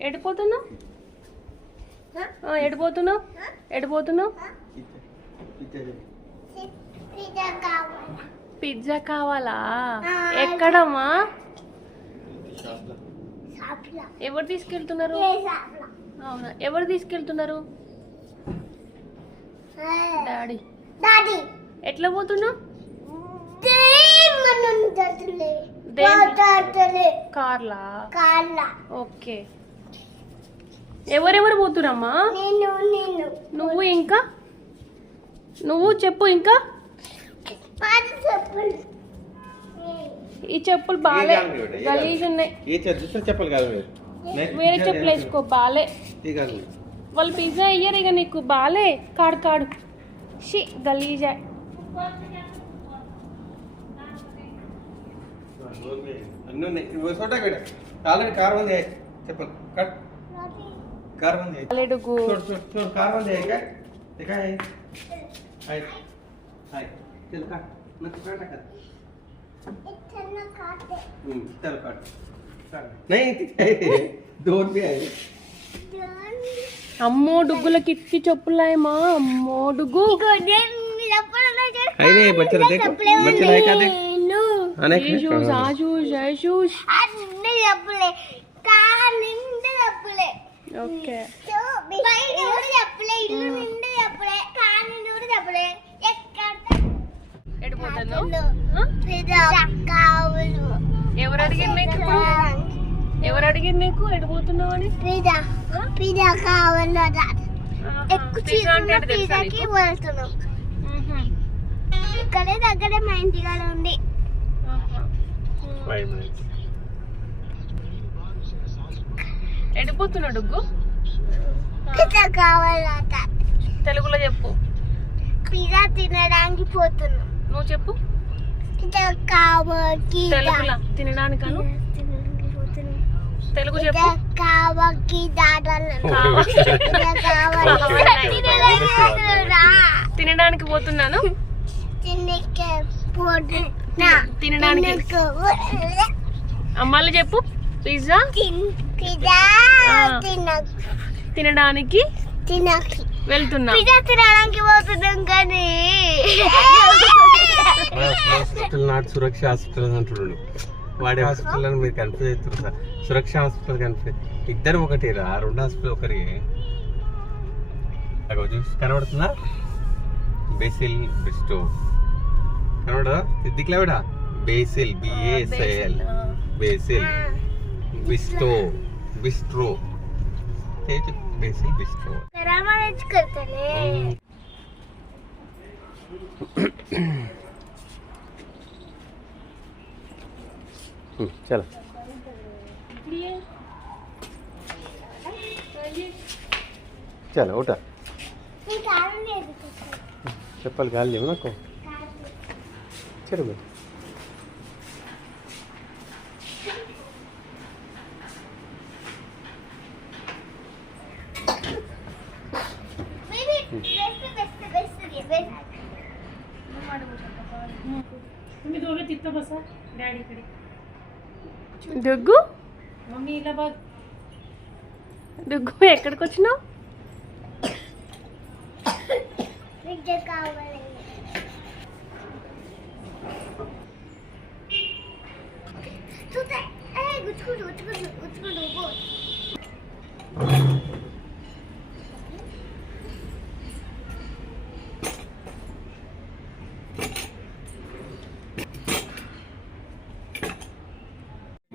ఎడిపోతున్నావు? ఎడిపోతున్నావు? ఎడిపోతున్నావు? Pizza కావాలి? Pizza కావాలా? ఆ, ఎక్కడమ్మా? ఎవరు తీసుకెళ్తున్నారు? అవునా. ఎవరు తీసుకెళ్తున్నారు? డాడీ. డాడీ. ఎట్లా పోతున్నావు? కార్లా? కాళ్ళ ఓకే. ఎవరెవరు పోతురమ్మా? నువ్వు ఇంకా? నువ్వు చెప్పు ఇంకా? ఈ చెప్పులు బాలే. గలీజ్ ఉన్నాయి. కాదు వేరే చెప్పులు వేసుకో బాలే. వాళ్ళు పిజ్జా అయ్యారు ఇక నీకు బాలే. కాడు కాడు. షి గలీజా అన్నీ ఉన్నాయి. కారం ఉంది. చెప్పండి కట్. कार बंद है चप्पल कट कार बंद है అలెడుగు छोड़ छोड़ छोड़ कार बंद है क्या देखा है हाय हाय चल काट ना तो काटा कर ఇతన్న కాటే हम्म चल काट काट नहीं ठीक है दो रुपया है అమ్మో డుగ్గుల కిట్టి చెప్పులాయమా అమ్మో డుగ్గు है नहीं बच्चा देखो बच्चा है क्या देख अनेक ఈ షూస్ ఆ షూస్ ఆ షూస్ అన్ని చెప్పులే కావాలి ఎవరు అడిగారు నీకు ఎవరు అడిగారు నీకు ఎడిపోతున్నావు అని పిజ్జా పిజ్జా కావాలట ఆహా. ఎక్కువ తెలుసా పిజ్జాకి? వెళ్తున్నాం. ఇక్కడే దగ్గరే మా ఇంటికాడ ఉంది ఎడిపోతున్నాడు తెలుగులో చెప్పు. పిజ్జా తినడానికి పోతున్నా. నువ్వు చెప్పు. తెలుగులో? తినడానికను? తెలుగు చెప్పు. కావకి తినడానికి పోతున్నాను? తినడానికి అమ్మాయిలు చెప్పు. పిజ్జా? తినడానికి వెళ్తున్నా. పిజ్జా తినడానికి పోతున్నాం కానీ. హాస్పిటల్ నాట్ సురక్ష హాస్పిటల్ అంటున్నాడు. వాడి హాస్పిటల్ అని మీరు కన్ఫ్యూజ్ అవుతారు సార్. సురక్ష హాస్పిటల్ కన్ఫ్యూజ్ ఇద్దరు ఒకటి రా రెండు హాస్పిటల్ ఒకరి. చూసి కనబడుతుందా? బేసిల్ బిస్టో కనబడదా? దిక్కులేవిడా Basil B A S I L Basil Bistro Bistro थेट बेसिल बिस्ट्रो रामानेच करतले चल। चल उठा। चप्पल घाल लियो ना को चलो बेटा तुम्ही दोघे तिथं बसा डॅडीकडे डुग्गू मम्मीला बघ. डुग्गू याकडे कुछ ना. Hey, good, good, good, good, good, good, good.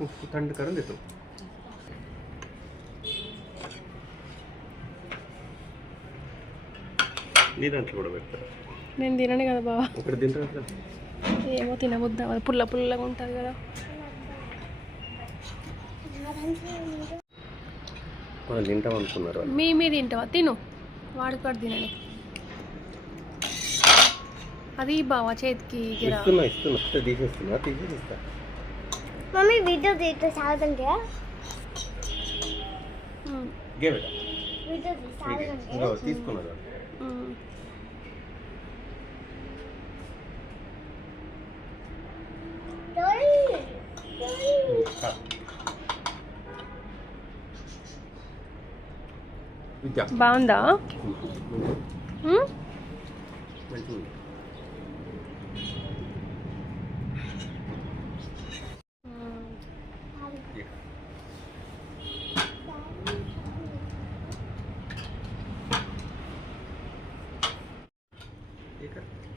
उसको ठंड कर दे तो నీ దాంట్లో కూడా పెడతారు నేను తినను కదా బావా ఒకటి తింటారు కదా ఏమో తినబుద్దా పుల్ల పుల్లగా ఉంటుంది కదా వాళ్ళు తింటాం అనుకున్నారు వాళ్ళు మీ మీద తింటావా తిను వాడుకోడు తినని అది బావా చేతికి గిరా ఇస్తున్నా ఇస్తున్నా ఇస్తే తీసేస్తున్నా తీసేసి ఇస్తా మమ్మీ వీడియో సాగుతుంటే ఉమ్, గే బేటా వీడియో ఉమ్. విద్య. బాగుందా?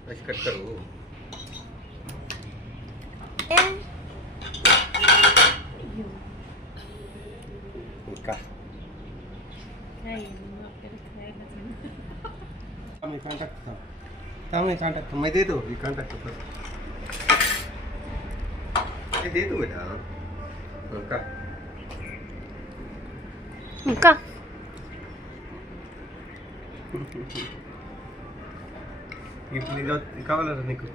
ऐसे कट करो ఇంకా ये कांटेक्ट था था मैं कांटेक्ट मैं दे दो ये कांटेक्ट पर ये दे दो बेटा ఇంకా ఇంకా ఇప్పుడు ఇది కావాలరా నీకు?